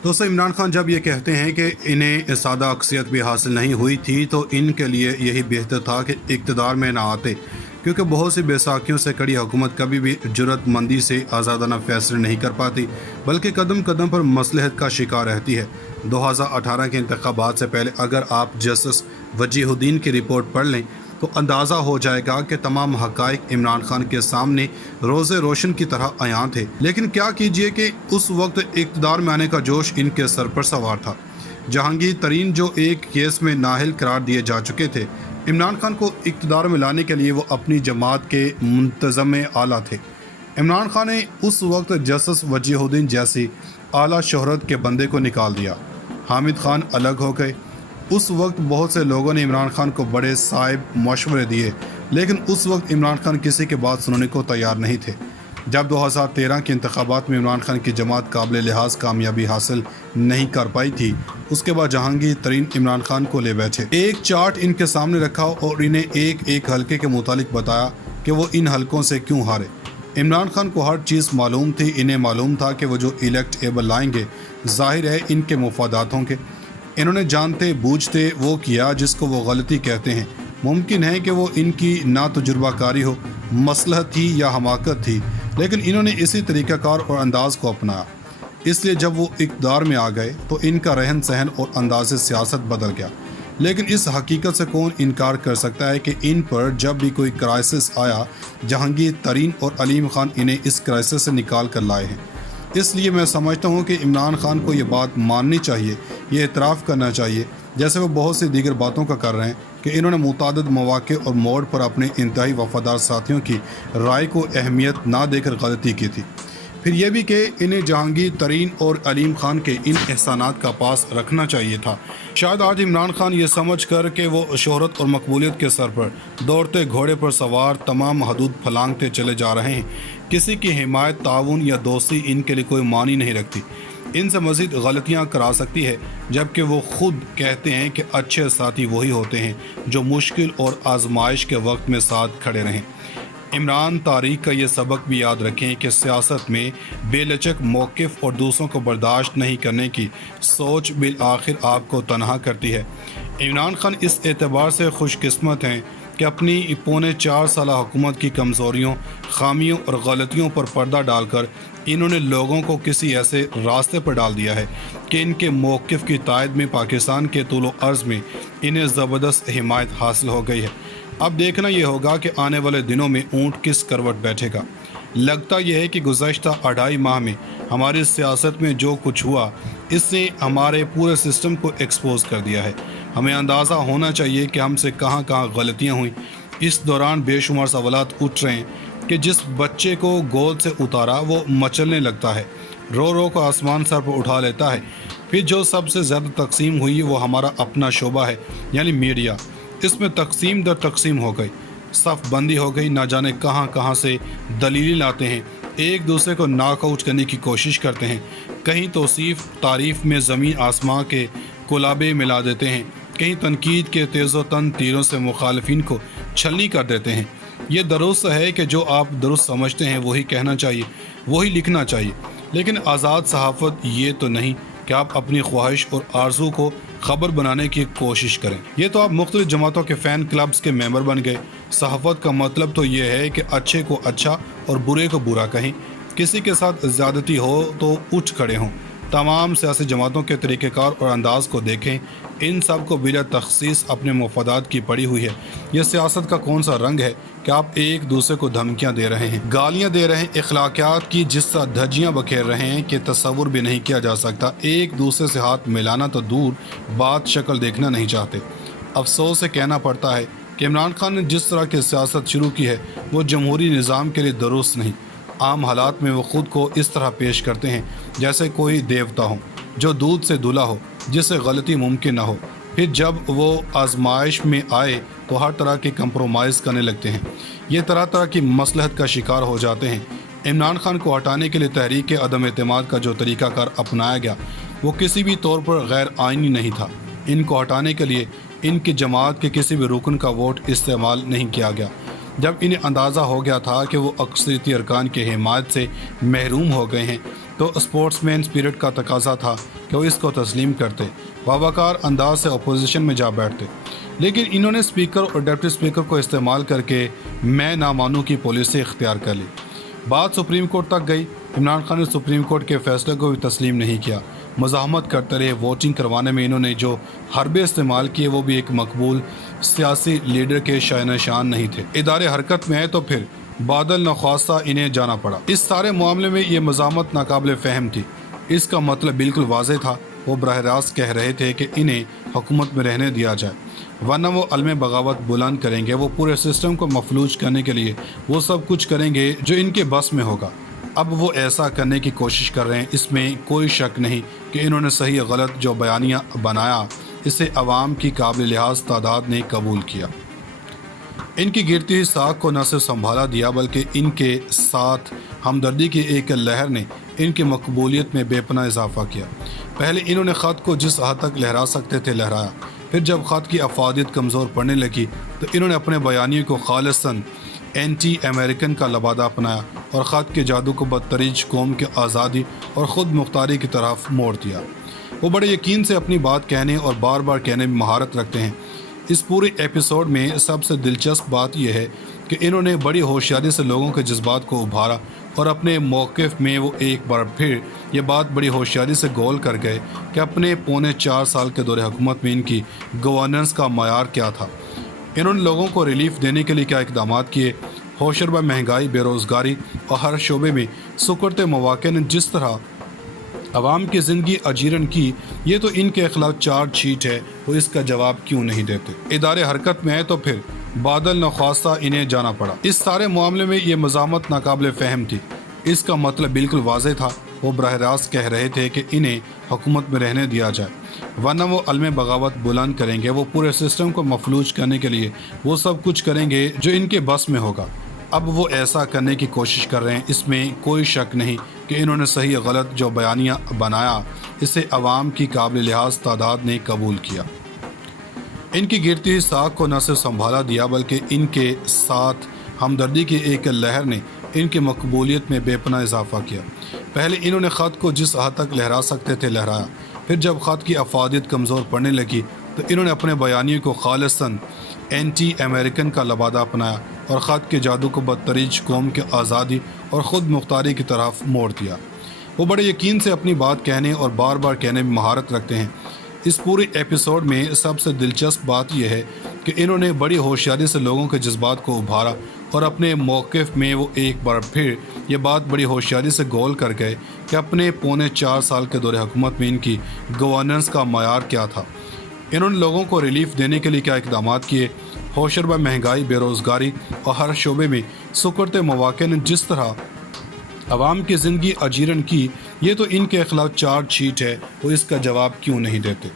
दोस्तों, इमरान खान जब ये कहते हैं कि इन्हें सादा अक्सियत भी हासिल नहीं हुई थी, तो इनके लिए यही बेहतर था कि इक़्तिदार में ना आते, क्योंकि बहुत सी बैसाखियों से कड़ी हुकूमत कभी भी जुर्रतमंदी से आज़ादाना फैसले नहीं कर पाती, बल्कि कदम कदम पर मसलहत का शिकार रहती है। 2018 के इंतखाबात से पहले अगर आप जस्टिस वजीहुद्दीन की रिपोर्ट पढ़ लें तो अंदाज़ा हो जाएगा कि तमाम हक़ाइक़ इमरान खान के सामने रोज़े रोशन की तरह आयां थे। लेकिन क्या कीजिए कि उस वक्त इक़्तिदार में आने का जोश इनके सर पर सवार था। जहांगीर तरीन जो एक केस में नाअहल करार दिए जा चुके थे, इमरान खान को इक़्तिदार में लाने के लिए वो अपनी जमात के मुंतज़म आला थे। इमरान खान ने उस वक्त जस्टिस वजीहुद्दीन जैसी आला शोहरत के बंदे को निकाल दिया। हामिद खान अलग हो गए। उस वक्त बहुत से लोगों ने इमरान खान को बड़े साहिब मशवरे दिए, लेकिन उस वक्त इमरान खान किसी की बात सुनने को तैयार नहीं थे। जब 2013 के इंतखाबात में इमरान खान की जमात काबिल लिहाज कामयाबी हासिल नहीं कर पाई थी, उसके बाद जहांगीर तरीन इमरान खान को ले बैठे, एक चार्ट इनके सामने रखा और इन्हें एक एक हलके के मुतालिक बताया कि वो इन हलकों से क्यों हारे। इमरान खान को हर चीज़ मालूम थी। इन्हें मालूम था कि वो जो इलेक्टेबल लाएंगे ज़ाहिर है इनके मुफादात होंगे। इन्होंने जानते बूझते वो किया जिसको वो गलती कहते हैं। मुमकिन है कि वो इनकी ना तजुर्बाकारी हो, मसलहत थी या हमाकत थी, लेकिन इन्होंने इसी तरीक़ाकार और अंदाज़ को अपनाया। इसलिए जब वो इक़्तिदार में आ गए तो इनका रहन सहन और अंदाज़ सियासत बदल गया। लेकिन इस हकीकत से कौन इनकार कर सकता है कि इन पर जब भी कोई क्राइसिस आया, जहांगीर तरीन और अलीम खान इन्हें इस क्राइसिस से निकाल कर लाए हैं। इसलिए मैं समझता हूँ कि इमरान खान को ये बात माननी चाहिए, ये इतराफ़ करना चाहिए, जैसे वो बहुत सी दीगर बातों का कर रहे हैं, कि इन्होंने मुतादिद मौक़े और मोड़ पर अपने इंतहाई वफ़ादार साथियों की राय को अहमियत ना देकर गलती की थी। फिर यह भी कि इन्हें जहांगीर तरीन और अलीम खान के इन एहसानात का पास रखना चाहिए था। शायद आज इमरान खान ये समझ कर कि वो शोहरत और मकबूलियत के सर पर दौड़ते घोड़े पर सवार तमाम हदूद फलांगते चले जा रहे हैं। किसी की हिमायत, ताउन या दोस्ती इनके लिए कोई मानी नहीं रखती, इनसे मज़ीद गलतियां करा सकती है, जबकि वो ख़ुद कहते हैं कि अच्छे साथी वही होते हैं जो मुश्किल और आजमाइश के वक्त में साथ खड़े रहें। इमरान तारीख का ये सबक भी याद रखें कि सियासत में बेलचक मौक़िफ़ और दूसरों को बर्दाश्त नहीं करने की सोच बिल आखिर आपको तनहा करती है। इमरान खान इस एतबार से खुशकिस्मत हैं कि अपनी पौने 4 साल हुकूमत की कमज़ोरियों, ख़ामियों और गलतियों पर पर्दा डालकर इन्होंने लोगों को किसी ऐसे रास्ते पर डाल दिया है कि इनके मौक़िफ़ की तायद में पाकिस्तान के तूल अर्ज़ में इन्हें ज़बरदस्त हिमायत हासिल हो गई है। अब देखना ये होगा कि आने वाले दिनों में ऊँट किस करवट बैठेगा। लगता यह है कि गुज़श्ता 2.5 माह में हमारी सियासत में जो कुछ हुआ, इसने हमारे पूरे सिस्टम को एक्सपोज कर दिया है। हमें अंदाज़ा होना चाहिए कि हमसे कहाँ कहाँ गलतियाँ हुई। इस दौरान बेशुमार सवालात उठ रहे हैं कि जिस बच्चे को गोद से उतारा वो मचलने लगता है, रो रो को आसमान सर पर उठा लेता है। फिर जो सबसे ज़्यादा तकसीम हुई वो हमारा अपना शोबा है, यानी मीडिया। इसमें तकसीम दर तकसीम हो गई, सफ़ बंदी हो गई, ना जाने कहाँ कहाँ से दलीलें लाते हैं, एक दूसरे को नाकआउट करने की कोशिश करते हैं। कहीं तौसीफ़ तारीफ़ में ज़मीन आसमां के कुलाबे मिला देते हैं, कहीं तनकीद के तेज़ो तन तीरों से मुखालफिन को छलनी कर देते हैं। ये दुरुस्त है कि जो आप दुरुस्त समझते हैं वही कहना चाहिए, वही लिखना चाहिए, लेकिन आज़ाद सहाफ़त ये तो नहीं कि आप अपनी ख्वाहिश और आरज़ू को ख़बर बनाने की कोशिश करें। ये तो आप मुख्तलिफ़ जमातों के फ़ैन क्लब्स के मेंबर बन गए। सहाफ़त का मतलब तो ये है कि अच्छे को अच्छा और बुरे को बुरा कहें, किसी के साथ ज़्यादती हो तो उठ खड़े हों। तमाम सियासी जमातों के तरीक़ेकार और अंदाज़ को देखें, इन सब को बिला तख़सीस अपने मफादात की पड़ी हुई है। यह सियासत का कौन सा रंग है कि आप एक दूसरे को धमकियां दे रहे हैं, गालियां दे रहे हैं, अखलाकियात की जिस तरह धज्जियां बखेर रहे हैं कि तस्वुर भी नहीं किया जा सकता। एक दूसरे से हाथ मिलाना तो दूर, बात शक्ल देखना नहीं चाहते। अफसोस से कहना पड़ता है कि इमरान खान ने जिस तरह की सियासत शुरू की है वो जमहूरी निज़ाम के लिए दुरुस्त नहीं। आम हालात में वो ख़ुद को इस तरह पेश करते हैं जैसे कोई देवता हो जो दूध से धुला हो, जिससे गलती मुमकिन ना हो। फिर जब वो आजमाइश में आए तो हर तरह की कंप्रोमाइज़ करने लगते हैं। ये तरह तरह की मसलहत का शिकार हो जाते हैं। इमरान खान को हटाने के लिए तहरीक अदम एतमाद का जो तरीक़ाकार अपनाया गया वो किसी भी तौर पर गैर आइनी नहीं था। इनको हटाने के लिए इनकी जमात के किसी भी रुकन का वोट इस्तेमाल नहीं किया गया। जब इन्हें अंदाज़ा हो गया था कि वो अक्सरियती अरकान की हिमायत से महरूम हो गए हैं تو اسپورٹس مین اسپرٹ کا تقاضا تھا کہ وہ اس کو تسلیم کرتے، باوقار انداز سے اپوزیشن میں جا بیٹھتے، لیکن انہوں نے اسپیکر اور ڈپٹی اسپیکر کو استعمال کر کے میں نہ مانوں کی پالیسی اختیار کر لی۔ بات سپریم کورٹ تک گئی۔ عمران خان نے سپریم کورٹ کے فیصلے کو بھی تسلیم نہیں کیا، مزاحمت کرتے رہے۔ ووٹنگ کروانے میں انہوں نے جو حربے استعمال کیے وہ بھی ایک مقبول سیاسی لیڈر کے شائن شان نہیں تھے۔ ادارے حرکت میں آئے تو پھر بادل نخواستہ انہیں جانا پڑا۔ اس سارے معاملے میں یہ مزاحمت ناقابل فہم تھی۔ اس کا مطلب بالکل واضح تھا، وہ براہ راست کہہ رہے تھے کہ انہیں حکومت میں رہنے دیا جائے، ورنہ وہ علم بغاوت بلند کریں گے۔ وہ پورے سسٹم کو مفلوج کرنے کے لیے وہ سب کچھ کریں گے جو ان کے بس میں ہوگا۔ اب وہ ایسا کرنے کی کوشش کر رہے ہیں، اس میں کوئی شک نہیں کہ انہوں نے صحیح غلط جو بیانیہ بنایا اسے عوام کی قابل لحاظ تعداد نے قبول کیا۔ ان کی گرتی ہوئی ساکھ کو نہ صرف سنبھالا دیا بلکہ ان کے ساتھ ہمدردی کی ایک لہر نے ان کی مقبولیت میں بے پناہ اضافہ کیا۔ پہلے انہوں نے خط کو جس حد تک لہرا سکتے تھے لہرایا، پھر جب خط کی افادیت کمزور پڑنے لگی تو انہوں نے اپنے بیانیے کو خالصاً اینٹی امریکن کا لبادہ اپنایا اور خط کے جادو کو بدتریج قوم کی آزادی اور خود مختاری کی طرف موڑ دیا۔ وہ بڑے یقین سے اپنی بات کہنے اور بار بار کہنے میں مہارت رکھتے ہیں۔ اس پورے ایپیسوڈ میں سب سے دلچسپ بات یہ ہے کہ انہوں نے بڑی ہوشیاری سے لوگوں کے جذبات کو ابھارا اور اپنے موقف میں وہ ایک بار پھر یہ بات بڑی ہوشیاری سے گول کر گئے کہ اپنے پونے 4 سال کے دور حکومت میں ان کی گورننس کا معیار کیا تھا۔ انہوں نے لوگوں کو ریلیف دینے کے لیے کیا اقدامات کیے۔ ہوشربہ مہنگائی، بے روزگاری اور ہر شعبے میں سکڑتے مواقع نے جس طرح عوام کی زندگی اجیرن کی، یہ تو ان کے خلاف چارج شیٹ ہے، وہ اس کا جواب کیوں نہیں دیتے۔ ادارے حرکت میں آئے تو پھر بادل نخواستہ انہیں جانا پڑا۔ اس سارے معاملے میں یہ مزاحمت ناقابل فہم تھی۔ اس کا مطلب بالکل واضح تھا، وہ براہ راست کہہ رہے تھے کہ انہیں حکومت میں رہنے دیا جائے، ورنہ وہ علم بغاوت بلند کریں گے۔ وہ پورے سسٹم کو مفلوج کرنے کے لیے وہ سب کچھ کریں گے جو ان کے بس میں ہوگا۔ اب وہ ایسا کرنے کی کوشش کر رہے ہیں، اس میں کوئی شک نہیں کہ انہوں نے صحیح غلط جو بیانیہ بنایا اسے عوام کی قابل لحاظ تعداد نے قبول کیا۔ ان کی گرتی ہوئی ساکھ کو نہ صرف سنبھالا دیا بلکہ ان کے ساتھ ہمدردی کی ایک لہر نے ان کی مقبولیت میں بے پناہ اضافہ کیا۔ پہلے انہوں نے خط کو جس حد تک لہرا سکتے تھے لہرایا، پھر جب خط کی افادیت کمزور پڑنے لگی تو انہوں نے اپنے بیانیے کو خالصاً اینٹی امریکن کا لبادہ اپنایا اور خط کے جادو کو بدتریج قوم کی آزادی اور خود مختاری کی طرف موڑ دیا۔ وہ بڑے یقین سے اپنی بات کہنے اور بار بار کہنے میں مہارت رکھتے ہیں۔ اس پورے ایپیسوڈ میں سب سے دلچسپ بات یہ ہے کہ انہوں نے بڑی ہوشیاری سے لوگوں کے جذبات کو ابھارا اور اپنے موقف میں وہ ایک بار پھر یہ بات بڑی ہوشیاری سے گول کر گئے کہ اپنے پونے 4 سال کے دور حکومت میں ان کی گورننس کا معیار کیا تھا۔ انہوں نے لوگوں کو ریلیف دینے کے لیے کیا اقدامات کیے۔ ہوشربہ مہنگائی، بے روزگاری اور ہر شعبے میں سکڑتے مواقع نے جس طرح عوام کی زندگی اجیرن کی، یہ تو ان کے خلاف چارج شیٹ ہے، وہ اس کا جواب کیوں نہیں دیتے۔